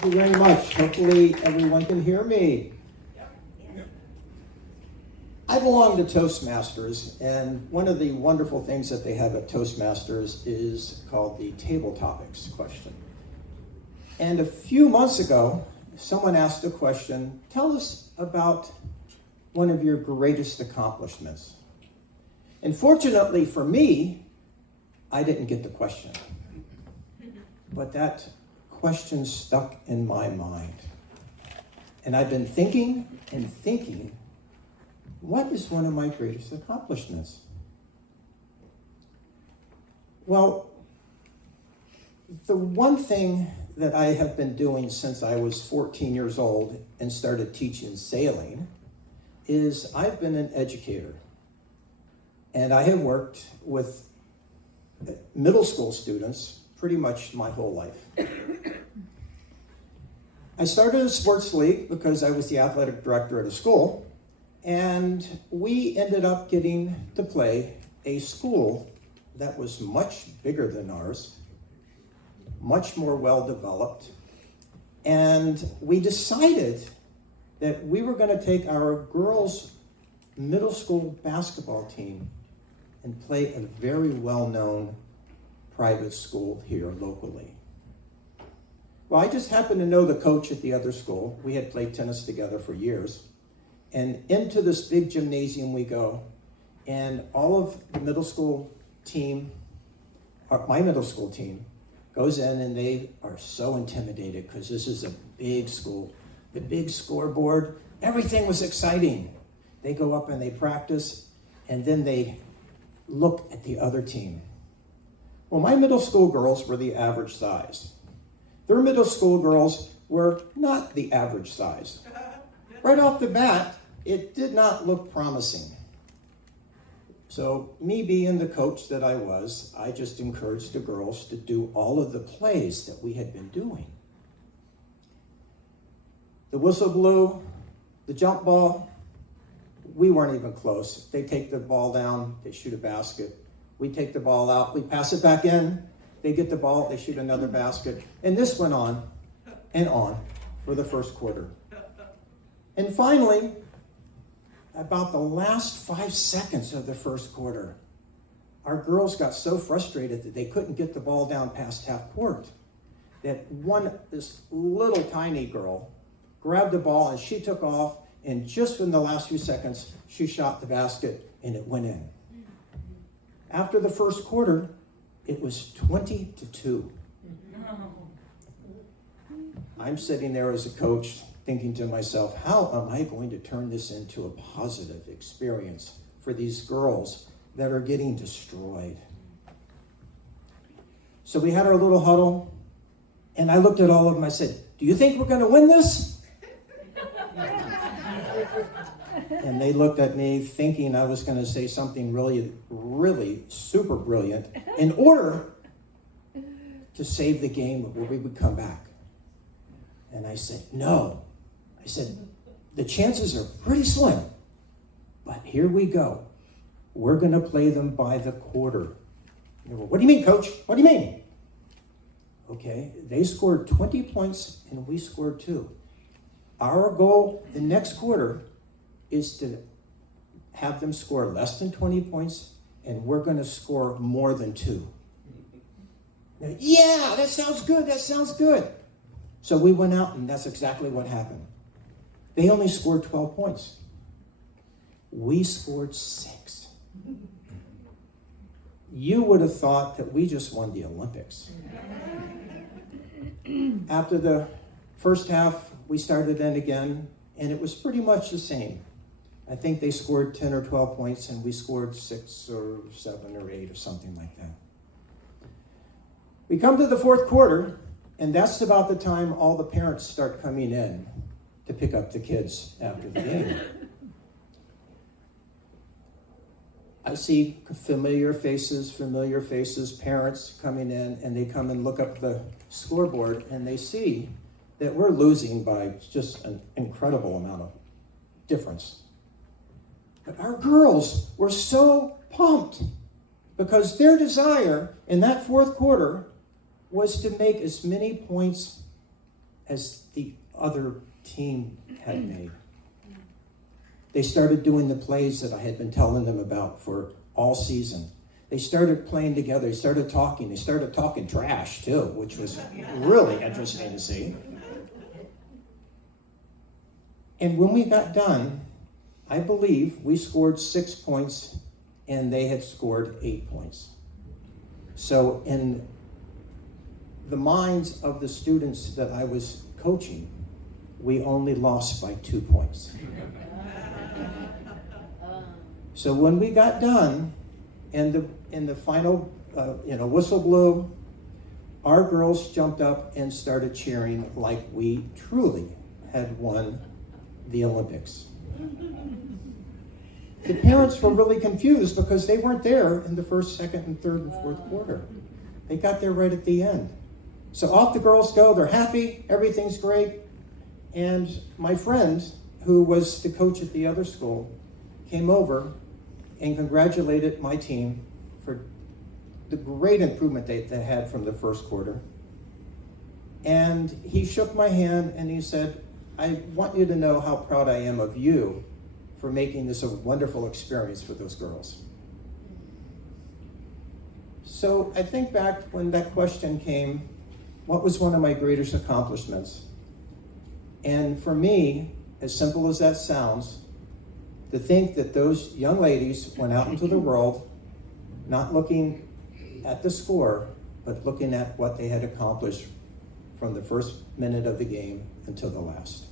Thank you very much. Hopefully everyone can hear me. I belong to Toastmasters, and one of the wonderful things that they have at Toastmasters is called the table topics question. And a few months ago, someone asked a question, tell us about one of your greatest accomplishments. And fortunately for me, I didn't get the question. But that question stuck in my mind. And I've been thinking and thinking, what is one of my greatest accomplishments? Well, the one thing that I have been doing since I was 14 years old and started teaching sailing is I've been an educator. And I have worked with middle school students pretty much my whole life. I started a sports league because I was the athletic director at a school, and we ended up getting to play a school that was much bigger than ours, much more well-developed, and we decided that we were going to take our girls' middle school basketball team and play a very well-known private school here locally. Well, I just happened to know the coach at the other school. We had played tennis together for years. And into this big gymnasium we go, and all of the middle school team, my middle school team, goes in, and they are so intimidated because this is a big school. The big scoreboard, everything was exciting. They go up and they practice, and then they look at the other team. Well, my middle school girls were the average size. Their middle school girls were not the average size. Right off the bat, it did not look promising. So me being the coach that I was, I just encouraged the girls to do all of the plays that we had been doing. The whistle blew, the jump ball, we weren't even close. They take the ball down, they shoot a basket. We take the ball out, we pass it back in, they get the ball, they shoot another basket. And this went on and on for the first quarter. And finally, about the last 5 seconds of the first quarter, our girls got so frustrated that they couldn't get the ball down past half court that this little tiny girl grabbed the ball and she took off, and just in the last few seconds, she shot the basket and it went in. After the first quarter, it was 20-2. I'm sitting there as a coach thinking to myself, how am I going to turn this into a positive experience for these girls that are getting destroyed? So we had our little huddle, and I looked at all of them. I said, do you think we're going to win this? And they looked at me thinking I was going to say something really, really super brilliant in order to save the game where we would come back. And I said, no. I said, the chances are pretty slim, but here we go. We're going to play them by the quarter. They go, what do you mean, coach? What do you mean? Okay, they scored 20 points and we scored 2. Our goal the next quarter is to have them score less than 20 points, and we're going to score more than 2. Now, yeah, that sounds good. That sounds good. So we went out, and that's exactly what happened. They only scored 12 points. We scored 6. You would have thought that we just won the Olympics. After the first half, we started in again, and it was pretty much the same. I think they scored 10 or 12 points, and we scored 6 or 7 or 8 or something like that. We come to the fourth quarter, and that's about the time all the parents start coming in to pick up the kids after the game. I see familiar faces, parents coming in, and they come and look up the scoreboard, and they see that we're losing by just an incredible amount of difference. But our girls were so pumped because their desire in that fourth quarter was to make as many points as the other team had made. They started doing the plays that I had been telling them about for all season. They started playing together, they started talking trash too, which was really interesting to see. And when we got done, I believe we scored 6 points and they had scored 8 points. So in the minds of the students that I was coaching, we only lost by 2 points. So when we got done, and the final whistle blew, our girls jumped up and started cheering like we truly had won the Olympics. The parents were really confused because they weren't there in the first, second, and third, and fourth quarter. They got there right at the end. So off the girls go, they're happy, everything's great. And my friend, who was the coach at the other school, came over and congratulated my team for the great improvement they had from the first quarter. And he shook my hand and he said, I want you to know how proud I am of you for making this a wonderful experience for those girls. So I think back when that question came, what was one of my greatest accomplishments? And for me, as simple as that sounds, to think that those young ladies went out into the world, not looking at the score, but looking at what they had accomplished from the first minute of the game until the last.